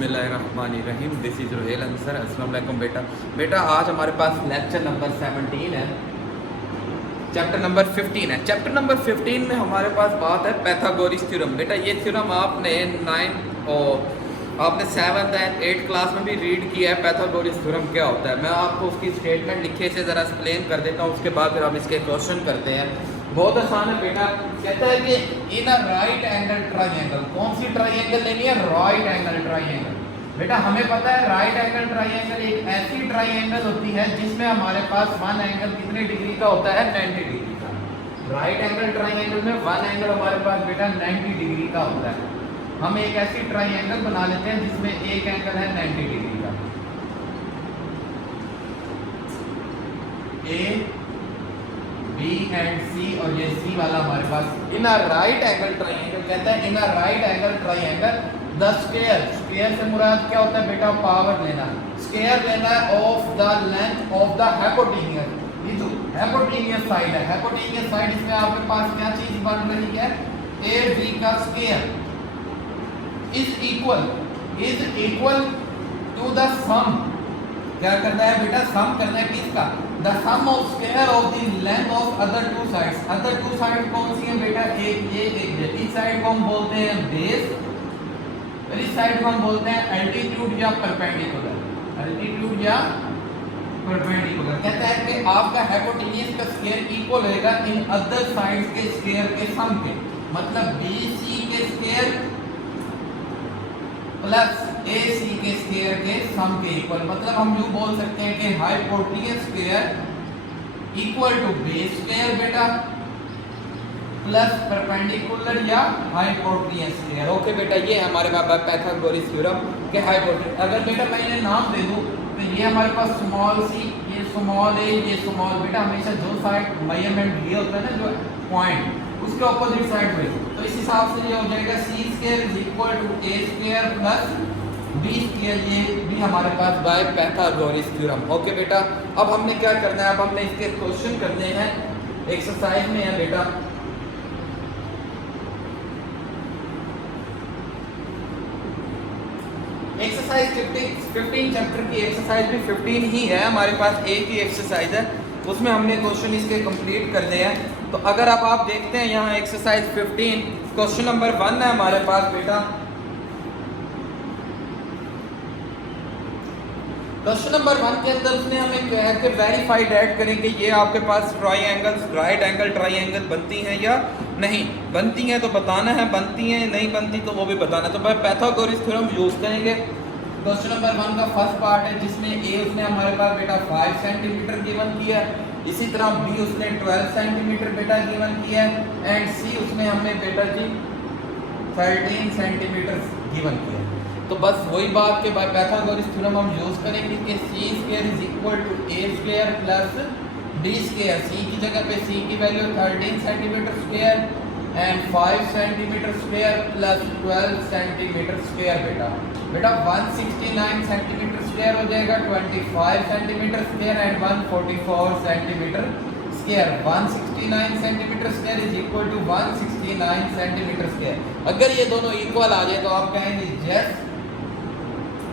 बिस्मिल्लाहिर्रहमानिर्रहीम। This is Rohel Ansar. अस्सलाम वालेकुम बेटा आज हमारे पास लेक्चर नंबर 17 है, चैप्टर नंबर 15 है। चैप्टर नंबर 15 में हमारे पास बात है पैथागोरस थ्योरम। बेटा ये थ्योरम आपने 7th एंड 8th क्लास में भी रीड किया है। पैथागोरस थ्योरम क्या होता है, मैं आपको उसकी स्टेटमेंट लिखे से ज़रा एक्सप्लेन कर देता हूँ, उसके बाद फिर हम इसके क्वेश्चन करते हैं। बहुत आसान है बेटा। कहता है कि इन अ राइट एंगल ट्राइंगल, कौन सी ट्राइंगल लेनी है? Right angle triangle. बेटा हमें पता है राइट एंगल ट्राइंगल एक ऐसी ट्राइंगल होती है जिसमें हमारे पास वन एंगल कितने डिग्री का होता है? 90 डिग्री का। राइट एंगल ट्राइंगल में वन एंगल हमारे पास बेटा 90 डिग्री का होता है। हम एक ऐसी ट्राइंगल बना लेते हैं जिसमें एक एंगल है 90 डिग्री का। ए बी एंड सी, और ये सी वाला हमारे पास in a right angle triangle. कहता है in a right angle triangle the square, square से मुराद क्या होता है बेटा? पावर लेना। स्क्वायर लेना है of the length of the hypotenuse. ये जो हाइपोटेन्यूस साइड है, हाइपोटेन्यूस साइड, इसमें आपके पास क्या चीज बन रही है? ए बी का square is equal to the sum. क्या करना है बेटा? सम करना है किसका? The sum of square of the length of other two sides. Other two side कौन सी है बेटा? एक ये एक। इस साइड को हम बोलते हैं बेस, और इस साइड को हम बोलते हैं एल्टीट्यूड या परपेंडिकुलर। एल्टीट्यूड या परपेंडिकुलर। कहता है कि आपका हाइपोटेन्यूस का स्क्वायर इक्वल होगा इन अदर साइड्स के स्क्वायर के सम के। मतलब BC के स्क्वायर प्लस AC के स्क्वायर के सम के इक्वल। मतलब हम यूं बोल सकते हैं कि hypotenuse square equal to base square बेटा प्लस परपेंडिकुलर या हाइपोटेन्यूस स्क्वायर। ओके बेटा, ये हमारे पास पैथागोरस थ्योरम के हाइपोटेन्यूस। अगर बेटा मैं इन्हें नाम दे दूं तो ये हमारे पास स्मॉल सी, ये स्मॉल a, ये स्मॉल। बेटा हमेशा जो साइड मेजरमेंट ये होता है ना, जो पॉइंट, उसके ऑपोजिट साइड पे, तो इस हिसाब से ये हो जाएगा c square is equal to a square plus b square. ये भी हमारे पास बाय पैथागोरस थ्योरम। ओके बेटा, अब हमने क्या करना है? अब हमने इसके क्वेश्चन करने हैं। एक्सरसाइज में है बेटा, एक्सरसाइज 15 चैप्टर की एक्सरसाइज भी 15 ही है हमारे पास, एक ही एक्सरसाइज है, उसमें हमने क्वेश्चन इसके कंप्लीट करने हैं। तो अगर अब आप देखते हैं यहाँ एक्सरसाइज 15 क्वेश्चन नंबर 1 है हमारे पास बेटा। क्वेश्चन नंबर 1 के अंदर उसने हमें क्या है कि वेरीफाई दैट करें कि ये आपके पास ट्राइंगल्स, राइट एंगल ट्राइंगल बनती हैं या नहीं। बनती हैं तो बताना है, बनती हैं नहीं बनती तो वो भी बताना है। तो भाई पैथागोरस थ्योरम यूज करेंगे। क्वेश्चन नंबर 1 का फर्स्ट पार्ट है जिसमें ए उसने हमारे पास बेटा 5 सेंटीमीटर गिवन किया है, इसी तरह बी उसने 12 सेंटीमीटर बेटा गिवन किया है, एंड सी उसने हमें बेटा जी 13 सेंटीमीटर गिवन किया है। तो बस वही बात के बाद पैथागोरस थ्योरम हम यूज करेंगे कि c square is equal to a square plus d square. c की जगह पे c की value 13 centimetre square and 5 centimetre square plus 12 centimetre square. बेटा 169 सेंटीमीटर स्क्वायर हो जाएगा, 25 centimetre square and 144 centimetre square. 169 centimetre square is equal to 169 centimetre square. अगर ये दोनों इक्वल आ जाए तो आप कहेंगे यस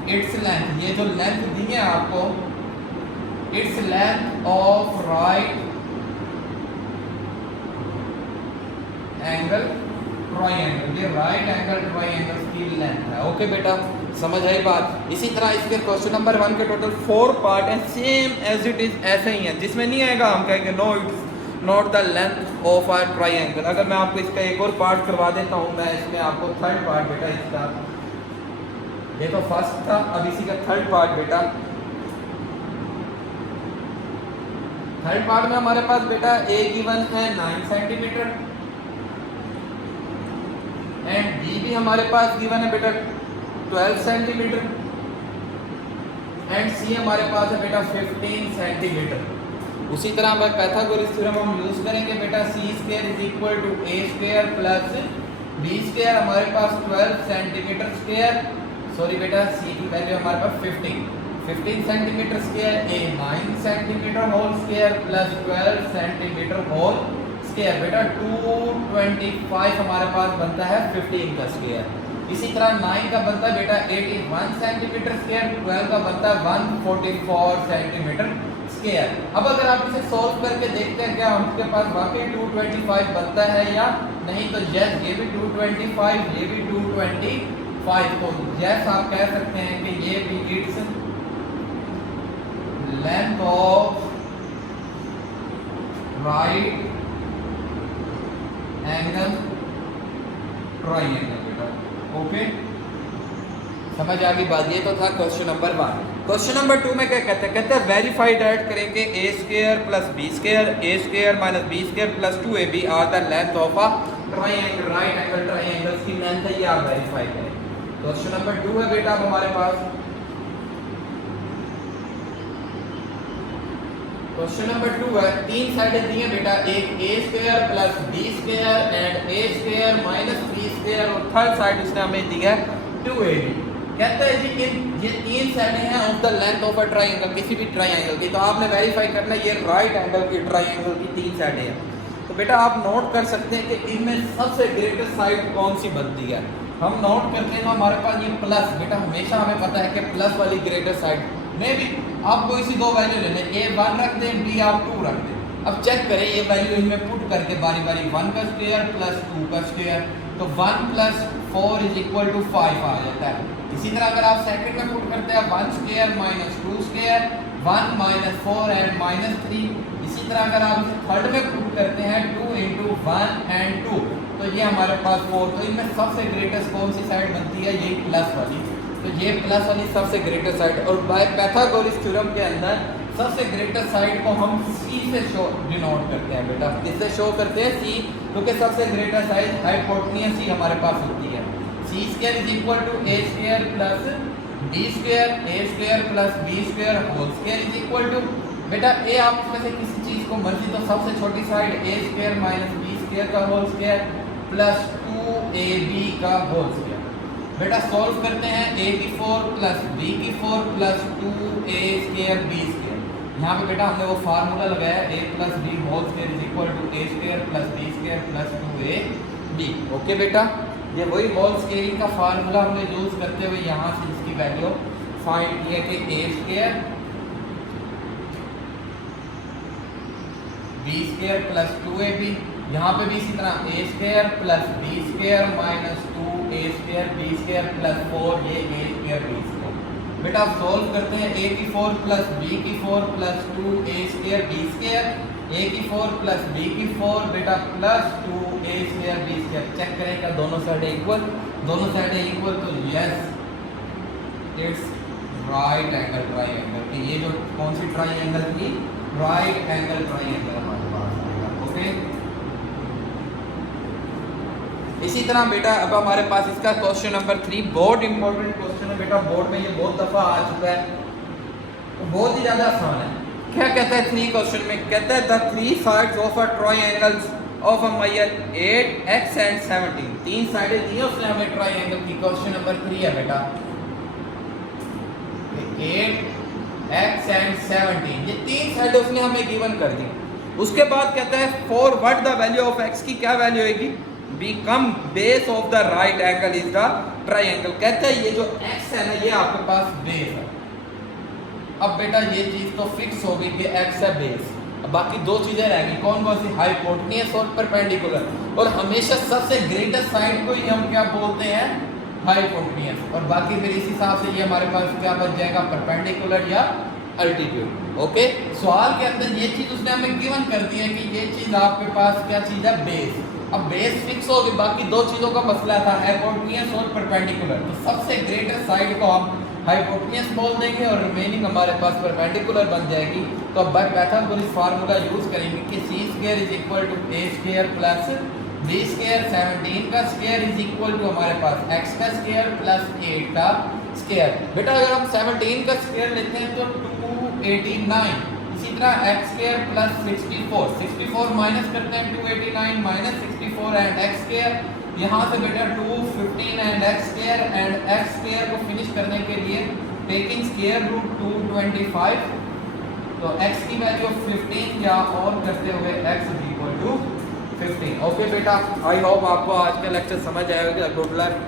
इट्स लेंथ, ये जो लेंथ दी है आपको, its length of right angle triangle, ये राइट एंगल ट्राइंगल की लेंथ है। ओके बेटा, समझ आई बात। इसी तरह इसके क्वेश्चन नंबर 1 के टोटल 4 पार्ट हैं, सेम एज इट इज ऐसे ही हैं। जिसमें नहीं आएगा हम कहेंगे no it's not the length of a triangle. अगर मैं आपको इसका एक और पार्ट करवा देता हूँ, मैं इसमें आपको थर्ड पार्ट बेटा इसका, ये तो फर्स्ट था, अब इसी का थर्ड पार्ट बेटा। थर्ड पार्ट में हमारे पास बेटा ए गिवन है 9 सेंटीमीटर एंड बी भी हमारे पास गिवन है बेटा 12 सेंटीमीटर एंड सी हमारे पास है बेटा 15 सेंटीमीटर। उसी तरह भाई पैथागोरस थ्योरम हम यूज करेंगे बेटा। C square is equal to A square plus B square, हमारे पास 12 सेंटीमीटर स्क्वायर, सॉरी बेटा सी की वैल्यू हमारे पास 15 centimetre square, A 9 centimetre whole square plus 12 centimetre whole square. बेटा 225 हमारे पास बनता है 15 का स्क्वायर। इसी तरह 9 का बनता है बेटा 81 सेंटीमीटर स्क्वायर, 12 का बनता है 144 सेंटीमीटर स्क्वायर। अब अगर आप इसे सॉल्व करके देखते हैं क्या आपके पास वाकई 225 बनता है या नहीं, तो यस ये भी 225, ये भी 225, तो यस आप कह सकते हैं कि ये भी its length of right angle triangle बेटा। ओके समझ आ गई बात। ये तो था क्वेश्चन नंबर 1। क्वेश्चन नंबर 2 में क्या कहते हैं, कहते हैं वेरीफाइड ऐड करेंगे A square plus B square, A square minus B square plus 2ab are the length of a triangle, right angle triangle की लेंथ है, ये आप वेरीफाई करें। क्वेश्चन नंबर 2 है बेटा अब हमारे पास। क्वेश्चन नंबर 2 है, तीन साइडें दी हैं बेटा, एक A square plus B square and A square minus B square, और थर्ड साइड उसने हमें दी है 2ab। कहता है जी ये तीन साइडें हैं of the length of a triangle, किसी भी ट्राइंगल की, तो आपने वेरीफाई करना है ये राइट एंगल की ट्राइंगल की तीन साइडें हैं। तो बेटा आप नोट कर सकते हैं कि इनमें सबसे ग्रेटेस्ट साइड कौन सी बनती है। हम नोट करते हैं तो हमारे पास ये प्लस, बेटा हमेशा हमें पता है कि प्लस वाली ग्रेटेस्ट साइड में भी आप कोई सी दो वैल्यू ले लें, ए 1 रख दें, बी आप 2 रख दें। अब चेक करें ये वैल्यू इनमें पुट करके बारी बारी, 1 का स्क्वायर प्लस 2 का स्क्वायर, तो 1 प्लस 4 इज इक्वल टू 5 आ जाता है। इसी तरह अगर आप सेकंड में पुट करते हैं 1 square minus 2 square, 1 minus 4 and minus 3। इसी तरह अगर आप थर्ड में पुट करते हैं 2 इंटू 1 एंड 2, तो ये हमारे पास 4। तो इनमें सबसे ग्रेटेस्ट कौन सी साइड बनती है, ये प्लस वाली, तो ये प्लस वाली सबसे ग्रेटेस्ट साइड। और बाय पाइथागोरस थ्योरम के अंदर सबसे ग्रेटेस्ट साइड को हम सी से शो डिनोट करते हैं बेटा, किससे शो करते हैं, सी, क्योंकि सबसे ग्रेटेस्ट साइड हाइपोटेन्यूज ही हमारे पास होती है। C square is equal to A square plus B square, A square plus B square whole square is equal to, बेटा ए आप में से किसी चीज को मर्जी, तो सबसे छोटी साइड ए स्क्वायर माइनस बी स्क्वायर का होल स्क्वायर प्लस 2ab का होल स्क्वायर। बेटा सॉल्व करते हैं, a की 4 प्लस b की 4 plus 2a square b square. यहाँ पे बेटा हमने वो फार्मूला लगाया a plus b whole square is equal to a square plus b square plus 2ab। Okay बेटा, ये वही होल स्क्वायरिंग का फार्मूला हमने यूज करते हुए यहाँ से इसकी वैल्यू फाइंड किया कि a square b square plus 2ab, यहाँ पे भी इसी तरह a square plus b square minus 2a square b square plus 4 ये a स्क्वायर b स्क्वायर। बेटा आप सॉल्व करते हैं, a की 4 प्लस b की 4 plus 2a square b square, a की 4 प्लस b की 4 बेटा plus 2a square b square. Check करें क्या दोनों साइडें इक्वल, दोनों साइडें इक्वल, तो yes it's right angle triangle की, ये जो कौन सी ट्राइंगल की, राइट एंगल ट्राइंगल हमारे पास आएगा। ओके इसी तरह बेटा अब हमारे पास इसका क्वेश्चन नंबर 3 बहुत इंपॉर्टेंट क्वेश्चन है बेटा, बोर्ड में ये बहुत दफा आ चुका है, तो बहुत ही ज्यादा आसान है। क्या कहता है 3 क्वेश्चन में, कहता है the 3 sides of a triangles of a Mayar 8x and 17, तीन साइडें दी हैं उसने हमें ट्रायंगल की। क्वेश्चन नंबर 3 है बेटा 8x एंड 17, ये तीन साइडें उसने हमें गिवन कर दी। उसके बाद कहता है for what the value of x की क्या वैल्यू होगी, become base of the right angle is the triangle। कहते हैं ये जो x है ना ये आपके पास बेस है। अब बेटा ये चीज तो फिक्स हो गई कि x है बेस, अब बाकी दो चीजें रहेंगी, कौन कौन सी, हाइपोटेन्यूज और परपेंडिकुलर। और हमेशा सबसे ग्रेटेस्ट साइड को ही हम क्या बोलते हैं, हाइपोटेन्यूज, और बाकी फिर इस हिसाब से ये हमारे पास क्या बच जाएगा, परपेंडिकुलर या अल्टीट्यूड। ओके सवाल के अंदर ये चीज उसने हमें गिवन कर दी है कि ये चीज आपके पास क्या चीज है, बेस। अब बेस फिक्स होगी, बाकी दो चीजों का मसला था, हाइपोटेन्यूज और परपेंडिकुलर। तो सबसे ग्रेटेस्ट साइड को हम हाइपोटेन्यूज बोल देंगे और रिमेनिंग हमारे पास परपेंडिकुलर बन जाएगी। तो अब बाय पाइथागोरस फार्मूला यूज करेंगे कि C square is equal to A square plus B square, 17 का स्क्वायर इज इक्वल टू हमारे पास x का स्क्वायर प्लस 8 का स्क्वायर। बेटा अगर हम 17 का स्क्वायर लेते हैं तो 289, इसी तरह x स्क्वायर प्लस 64 माइनस करते हैं 289 माइनस 64 एंड x स्क्वायर, यहाँ से बेटा 215 and x square and x square को फिनिश करने के लिए टेकिंग स्क्वायर रूट 225, तो x की वैल्यू 15 या और करते हुए x is equal to 15। Okay बेटा, आई होप आपको आज का लेक्चर समझ आएगा। Good luck.